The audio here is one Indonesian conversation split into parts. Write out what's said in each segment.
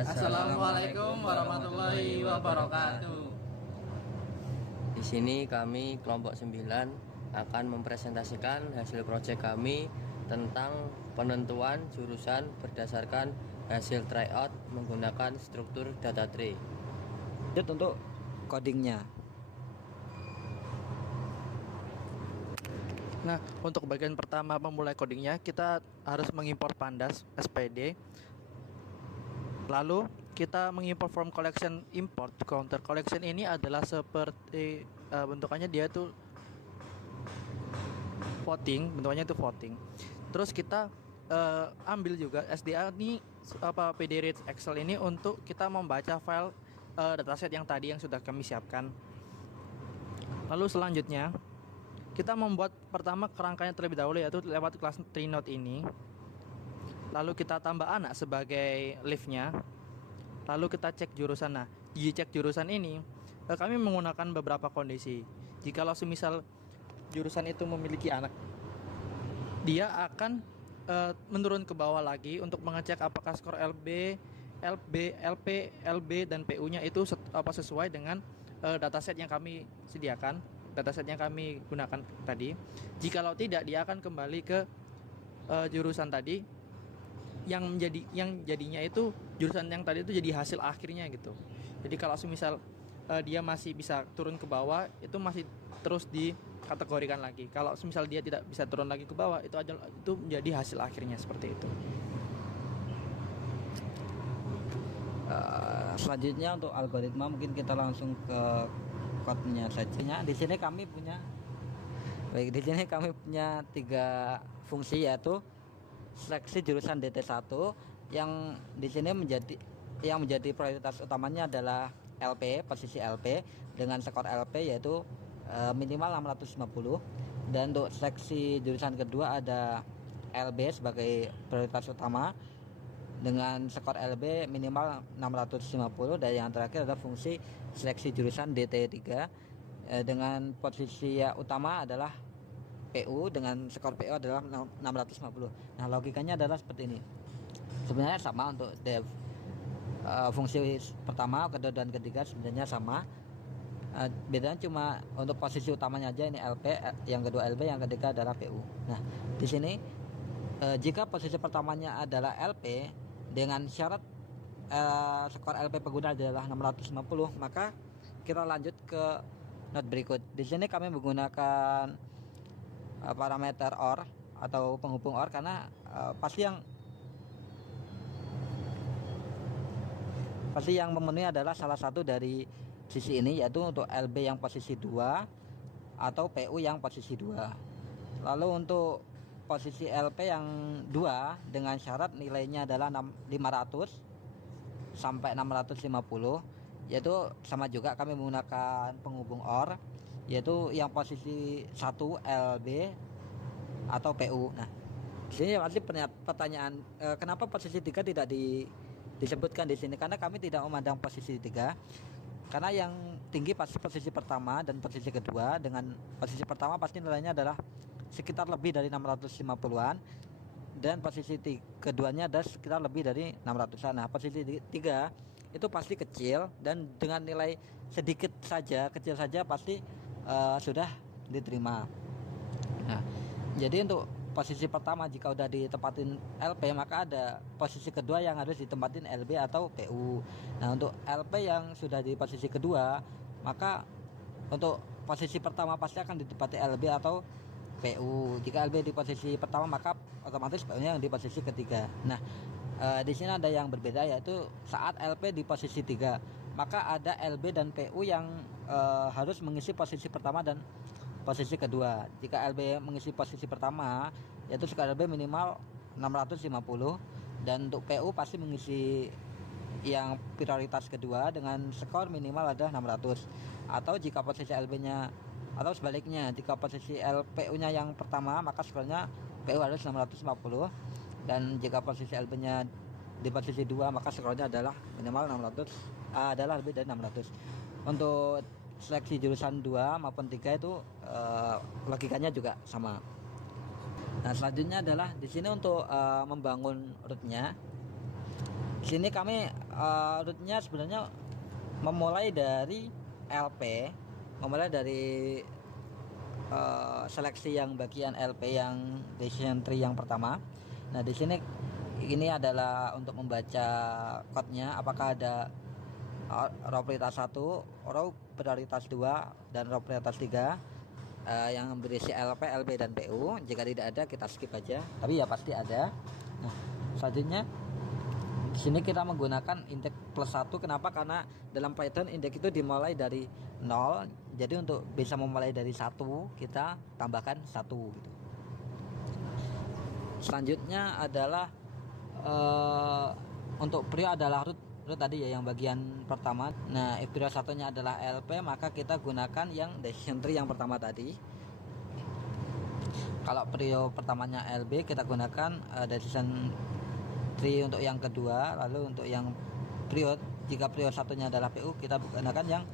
Assalamualaikum warahmatullahi wabarakatuh. Di sini kami kelompok 9 akan mempresentasikan hasil proyek kami tentang penentuan jurusan berdasarkan hasil tryout menggunakan struktur data tree. Lanjut untuk codingnya. Nah, untuk bagian pertama memulai codingnya, kita harus mengimpor pandas SPD. Lalu kita mengimpor from collection import counter. Collection ini adalah seperti bentukannya dia tuh voting, bentukannya itu voting. Terus kita ambil juga SDA ini PD read Excel ini untuk kita membaca file dataset yang tadi yang sudah kami siapkan. Lalu selanjutnya kita membuat pertama kerangkanya terlebih dahulu, yaitu lewat kelas TreeNode ini. Lalu kita tambah anak sebagai leaf-nya. Lalu kita cek jurusan. Nah, di cek jurusan ini kami menggunakan beberapa kondisi. Jikalau semisal jurusan itu memiliki anak, dia akan menurun ke bawah lagi untuk mengecek apakah skor LP, LB, dan PU-nya itu sesuai dengan dataset yang kami sediakan, dataset yang kami gunakan tadi. Jikalau tidak, dia akan kembali ke jurusan tadi yang jadinya itu jurusan yang tadi itu jadi hasil akhirnya gitu. Jadi kalau semisal dia masih bisa turun ke bawah, itu masih terus dikategorikan lagi. Kalau semisal dia tidak bisa turun lagi ke bawah, itu menjadi hasil akhirnya, seperti itu. Selanjutnya untuk algoritma, mungkin kita langsung ke code-nya saja. Di sini kami punya tiga fungsi, yaitu seleksi jurusan DT1 yang di sini menjadi prioritas utamanya adalah LP, posisi LP dengan skor LP yaitu minimal 650, dan untuk seleksi jurusan kedua ada LB sebagai prioritas utama dengan skor LB minimal 650, dan yang terakhir adalah fungsi seleksi jurusan DT3 dengan posisi utama adalah PU dengan skor PU adalah 650. Nah, logikanya adalah seperti ini. Sebenarnya sama untuk fungsi pertama, kedua, dan ketiga sebenarnya sama. Bedanya cuma untuk posisi utamanya aja, ini LP, yang kedua LB, yang ketiga adalah PU. Nah, di sini jika posisi pertamanya adalah LP dengan syarat skor LP pengguna adalah 650, maka kita lanjut ke node berikut. Di sini kami menggunakan parameter OR atau penghubung OR karena pasti yang memenuhi adalah salah satu dari sisi ini, yaitu untuk LB yang posisi 2 atau PU yang posisi 2. Lalu untuk posisi LP yang 2 dengan syarat nilainya adalah 500 sampai 650, yaitu sama juga kami menggunakan penghubung OR, yaitu yang posisi 1 LB atau PU. Nah, sini pasti pertanyaan kenapa posisi 3 tidak disebutkan di sini, karena kami tidak memandang posisi 3, karena yang tinggi pasti posisi pertama dan posisi kedua. Dengan posisi pertama pasti nilainya adalah sekitar lebih dari 650-an, dan posisi keduanya ada sekitar lebih dari 600-an. Nah, posisi 3 itu pasti kecil, dan dengan nilai sedikit saja, kecil saja pasti sudah diterima. Nah, jadi untuk posisi pertama jika udah ditempatin LP, maka ada posisi kedua yang harus ditempatin LB atau PU. Nah, untuk LP yang sudah di posisi kedua, maka untuk posisi pertama pasti akan ditempati LB atau PU. Jika LB di posisi pertama, maka otomatis PU-nya yang di posisi ketiga. Nah, di sini ada yang berbeda, yaitu saat LP di posisi 3, maka ada LB dan PU yang harus mengisi posisi pertama dan posisi kedua. Jika LB mengisi posisi pertama, yaitu skor LB minimal 650, dan untuk PU pasti mengisi yang prioritas kedua dengan skor minimal ada 600. Atau jika posisi LB-nya, atau sebaliknya, jika posisi LPU-nya yang pertama, maka skornya PU harus 650, dan jika posisi LB-nya di posisi 2, maka skornya adalah minimal 600, adalah lebih dari 600. Untuk seleksi jurusan 2 maupun 3 itu logikanya juga sama. Nah, selanjutnya adalah di sini untuk membangun rootnya. Di sini kami rootnya sebenarnya memulai dari LP, memulai dari seleksi yang bagian LP yang decision tree yang pertama. Nah di sini ini adalah untuk membaca code-nya, apakah ada row prioritas 1, row prioritas 2, dan row prioritas 3 yang berisi LP, LB, dan PU. Jika tidak ada kita skip aja, tapi ya pasti ada. Nah selanjutnya di sini kita menggunakan indeks +1. Kenapa? Karena dalam Python indeks itu dimulai dari 0. Jadi untuk bisa memulai dari 1 kita tambahkan 1 gitu. Selanjutnya adalah untuk prio adalah root tadi ya yang bagian pertama. Nah if prio satunya adalah LP, maka kita gunakan yang decision tree yang pertama tadi. Kalau prio pertamanya LB, kita gunakan decision tree untuk yang kedua. Lalu untuk yang prio, jika prio satunya adalah PU, kita gunakan yang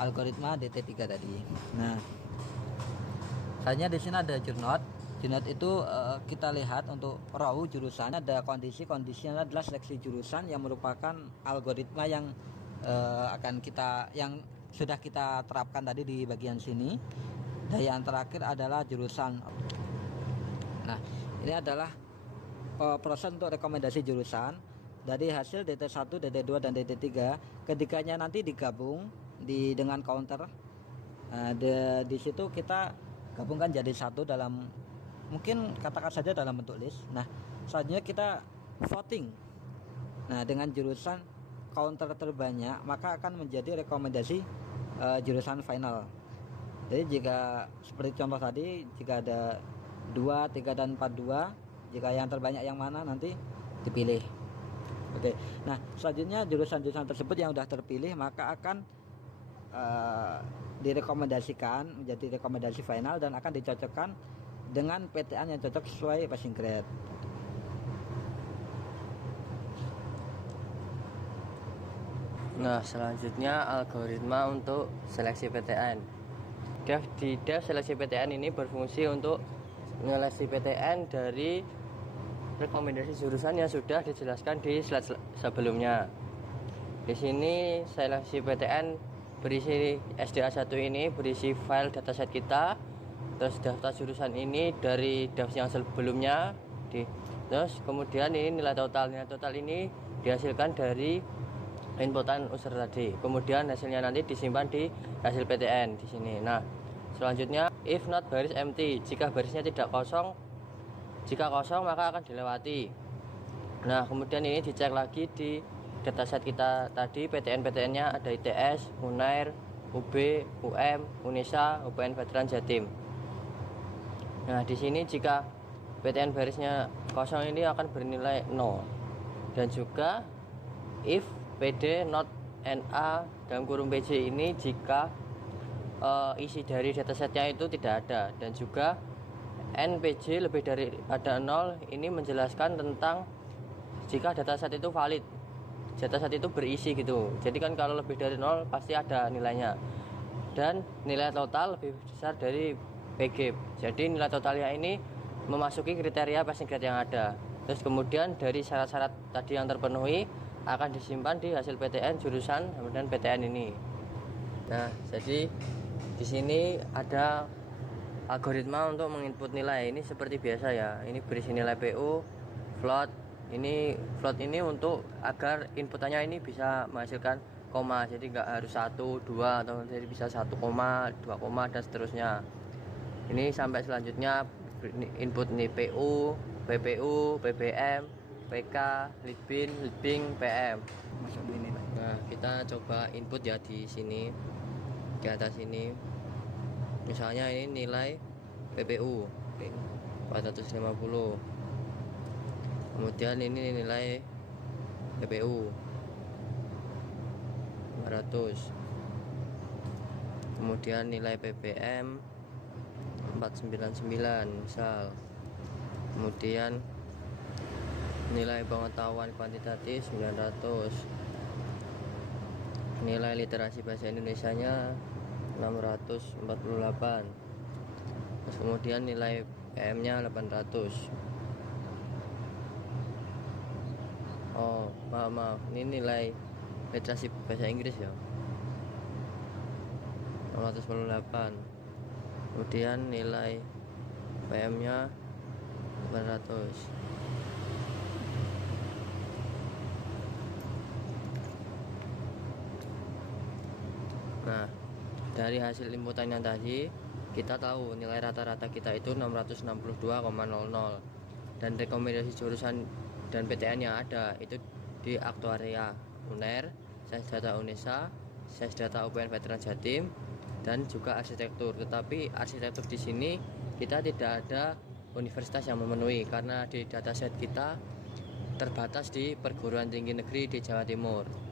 algoritma DT3 tadi. Nah selanjutnya di sini ada journal. Journal itu kita lihat untuk row jurusan ada kondisinya adalah seleksi jurusan yang merupakan algoritma yang yang sudah kita terapkan tadi di bagian sini. Dan yang terakhir adalah jurusan. Nah ini adalah proses untuk rekomendasi jurusan dari hasil DT1, DT2, dan DT3. Ketiganya nanti digabung dengan counter. Di situ kita gabungkan jadi satu dalam, mungkin katakan saja dalam bentuk list. Nah selanjutnya kita voting. Nah dengan jurusan counter terbanyak maka akan menjadi rekomendasi jurusan final. Jadi jika seperti contoh tadi, jika ada 2, 3, dan 4, 2, jika yang terbanyak yang mana nanti dipilih. Oke. Nah selanjutnya jurusan-jurusan tersebut yang sudah terpilih maka akan direkomendasikan menjadi rekomendasi final dan akan dicocokkan dengan PTN yang cocok sesuai passing grade. Nah selanjutnya algoritma untuk seleksi PTN. Di dev seleksi PTN ini berfungsi untuk menyeleksi PTN dari rekomendasi jurusan yang sudah dijelaskan di slide sebelumnya. Di sini seleksi PTN berisi SDA 1 ini berisi file dataset kita, terus daftar jurusan ini dari dev yang sebelumnya, terus kemudian ini nilai total ini dihasilkan dari inputan user tadi, kemudian hasilnya nanti disimpan di hasil PTN di sini. Nah selanjutnya if not baris empty, jika barisnya tidak kosong, jika kosong maka akan dilewati. Nah kemudian ini dicek lagi di dataset kita tadi, PTN nya ada ITS, Unair, UB, UM, Unesa, UPN Veteran Jatim. Nah di sini jika PTN barisnya kosong ini akan bernilai 0. Dan juga if PD not NA dalam kurung PJ ini jika isi dari datasetnya itu tidak ada, dan juga NPJ lebih daripada 0 ini menjelaskan tentang jika dataset itu valid, dataset itu berisi gitu. Jadi kan kalau lebih dari 0 pasti ada nilainya, dan nilai total lebih besar dari PG. Jadi nilai totalnya ini memasuki kriteria passing grade yang ada. Terus kemudian dari syarat-syarat tadi yang terpenuhi akan disimpan di hasil PTN jurusan kemudian PTN ini. Nah jadi di sini ada algoritma untuk menginput nilai. Ini seperti biasa ya, ini berisi nilai PU, float. Ini float ini untuk agar inputannya ini bisa menghasilkan koma, jadi nggak harus 1, 2, atau jadi bisa 1, 2, dan seterusnya. Ini sampai selanjutnya input nih PU, PPU, PBM, PK, Litbin, Litbing, PM. Nah kita coba input ya di sini, di atas ini. Misalnya ini nilai PPU 450, kemudian ini nilai PPU 500, kemudian nilai PPM 499 misal, kemudian nilai pengetahuan kuantitatif 900, nilai literasi bahasa Indonesianya 648, terus kemudian nilai PM nya 800. Oh, maaf, ini nilai literasi bahasa Inggris ya. 648. Kemudian nilai PM-nya 800. Nah, dari hasil inputan yang tadi kita tahu nilai rata-rata kita itu 662,00 dan rekomendasi jurusan dan PTN yang ada itu di Aktuaria UNER, Sains Data UNESA, Sains Data UPN Veteran Jatim, dan juga arsitektur. Tetapi arsitektur di sini kita tidak ada universitas yang memenuhi karena di dataset kita terbatas di perguruan tinggi negeri di Jawa Timur.